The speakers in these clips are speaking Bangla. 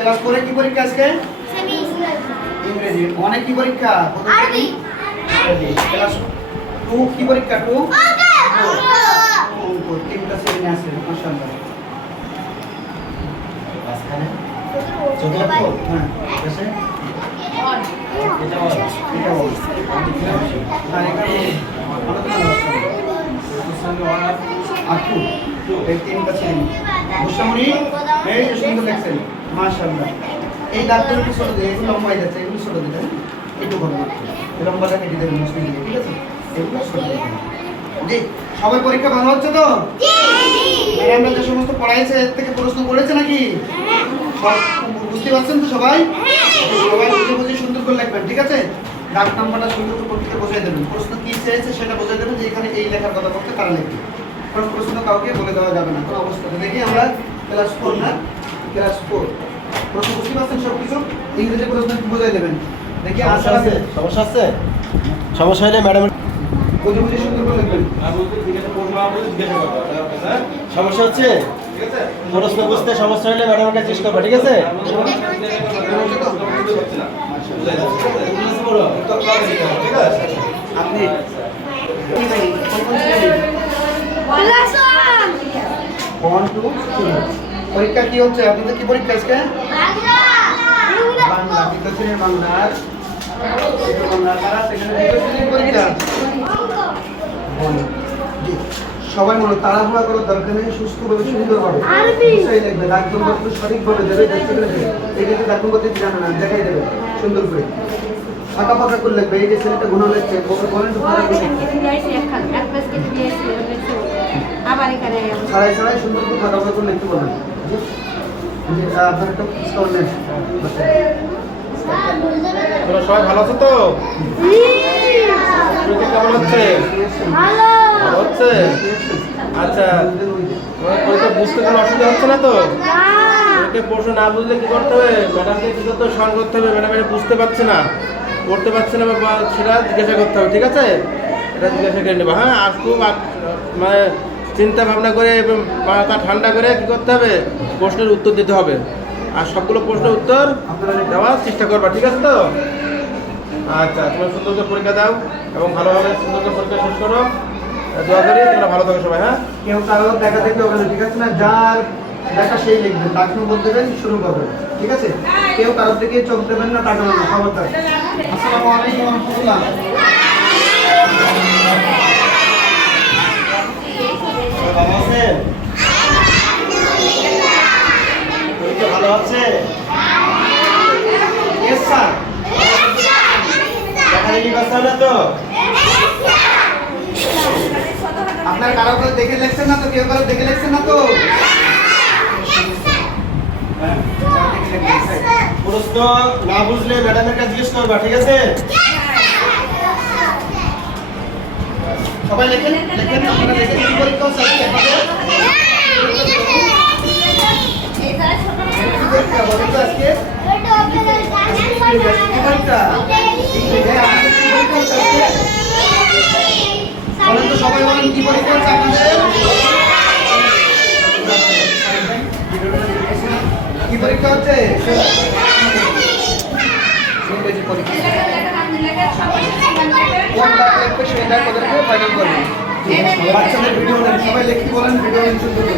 ক্লাস 4 এ কি পরীক্ষা আজকে? ইংরেজি। অনেক কি পরীক্ষা? আরবি। ক্লাস 2 কি পরীক্ষা? 2 অঙ্ক। তিনটা শ্রেণী আছে মাশাআল্লাহ। মাঝখানে চতুর্থ। হ্যাঁ ঠিক আছে। এই দাগগুলো কি ছোট দিলে এগুলো লম্বা হয়ে যাচ্ছে, এগুলো ছোট দিলে একটু বড় লম্বাটা কেটে দেবেন মুসলিম দিলে, ঠিক আছে? এগুলো ছোট দিবেন। জি, সবাই পরীক্ষা ভালো হচ্ছে তো? ম্যাডামরা যে সমস্ত পড়াইছে এর থেকে প্রশ্ন করেছে নাকি? বুঝতে পারছেন তো সবাই? সবাই বুঝে বুঝে সুন্দর করে লিখবেন, ঠিক আছে? দাগ নাম্বারটা সুন্দর করে পরীক্ষা বোঝাই দেবেন। প্রশ্ন কি চেয়েছে সেটা বোঝাই দেবেন যে এখানে এই লেখার কথা বলতে তারা লিখবে। কারণ প্রশ্ন কাউকে বলে দেওয়া যাবে না কোনো অবস্থাতে। দেখি আমরা ক্লাস 4 না, ক্লাস 4 প্রশ্ন বুঝতে পারছেন সব কিছু? ইংরেজি প্রশ্ন বোঝাই দেবেন। দেখি আনসার আছে? সমস্যা আছে? সমস্যা হলে ম্যাডাম বুঝে বুঝে সুন্দর করে লিখবেন। সমস্যা হচ্ছে? প্রশ্ন বুঝতে সমস্যা হলে ম্যাডামের কাছে জিজ্ঞেস করবা, ঠিক আছে? আপনি ওয়ান টু পরীক্ষা কি হচ্ছে আপনাদের? কি পরীক্ষা আজকে? বাংলা। দ্বিতীয় শ্রেণীর বাংলার তারা সেখানে দ্বিতীয় শ্রেণীর পরীক্ষা। জি, সবাই মনে তাড়াহুড়া করার দরকার নেই, সুস্থভাবে সুন্দরভাবে বিষয় লিখবে। দাগ নম্বর সঠিকভাবে দেবে, দেখতে পেলে এই যে দাগ নম্বর দিতে জানে না দেখাই দেবে সুন্দর করে ফাঁকা ফাঁকা করে লিখবে। এই যে ছেলেটা গুণ লিখছে বলেন তো ছাড়াই ছাড়াই সুন্দর করে ফাঁকা ফাঁকা করে লিখতে বলবেন। আপনার একটা স্কোর নেন। তোমরা সবাই ভালো আছো তো? কেমন হচ্ছে? ভালো হচ্ছে? আচ্ছা, তোমার পরীক্ষা বুঝতে কোনো অসুবিধা হচ্ছে না তো? প্রশ্ন না বুঝলে কি করতে হবে? ম্যাডামকে কি করতে হবে? স্মরণ করতে হবে। ম্যাডাম এটা বুঝতে পারছে না, করতে পারছে না বা সেটা জিজ্ঞাসা করতে হবে, ঠিক আছে? এটা জিজ্ঞাসা করে নেবা। হ্যাঁ, আর খুব মানে চিন্তা ভাবনা করে এবং মাথা ঠান্ডা করে কি করতে হবে? প্রশ্নের উত্তর দিতে হবে। আর সবগুলো প্রশ্নের উত্তর দেওয়ার চেষ্টা করবা, ঠিক আছে তো? আচ্ছা, তোমরা সুন্দর করে পরীক্ষা দাও এবং ভালোভাবে সুন্দর করে পরীক্ষা শেষ করো। দোয়া করি তোমরা ভালো থাকো সবাই। হ্যাঁ, কেউ কারো দেখা দেখতে হবে না, ঠিক আছে না? যার দেখা সেই লিখবে, দাগ নম্বর দেবেন, শুরু করবেন, ঠিক আছে? কেউ কারোর দিকে চোখ দেবেন না, তাকাবেন না, খবরদার। আসসালামু আলাইকুম ওয়া রাহমাতুল্লাহ। ভালো আছেন? পরীক্ষা ভালো আছে? Yes sir. দেখা দেখি করতে হবে তো? আপনার কারো কারো দেখে লিখছেন না তো? কেউ কারো দেখে লিখছেন না তো? প্রশ্ন না বুঝলে ম্যাডামের কাছে জিজ্ঞেস করবা, ঠিক আছে? সবাই লেখেন লেখেন আপনারা লেখেন। কি পরীক্ষা হচ্ছে আজকে আপনাদের? কি পরীক্ষা বলেন তো আজকে? কি পরীক্ষা? ইংরেজি। আপনাদের কি পরীক্ষা হচ্ছে আজকে? বলেন তো সবাই, বলেন কি পরীক্ষা হচ্ছে আপনাদের? কি পরীক্ষা হচ্ছে? ইংরেজি পরীক্ষা। কোনটা লিখবে সেটা তাদেরকে ফাইনাল করবে। বাচ্চাদের ভিডিও নেন, সবাই লিখতে বলেন, ভিডিও নেন সুন্দর করে।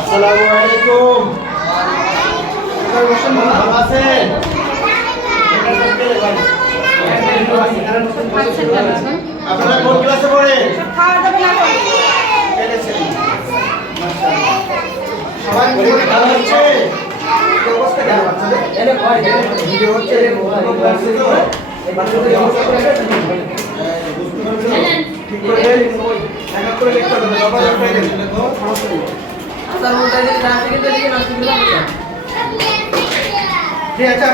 আসসালামু আলাইকুম। ভালো আছেন? আপনারা কোন ক্লাসে পড়েন? সবাই ভালো হচ্ছে? অবস্থা কেন বাচ্চাদের? ভিডিও হচ্ছে ঠিক করে এক এক করে লিখতে হবে। সবাই একটাই লিখবে, সমস্যা নেই। ঠিক আছে।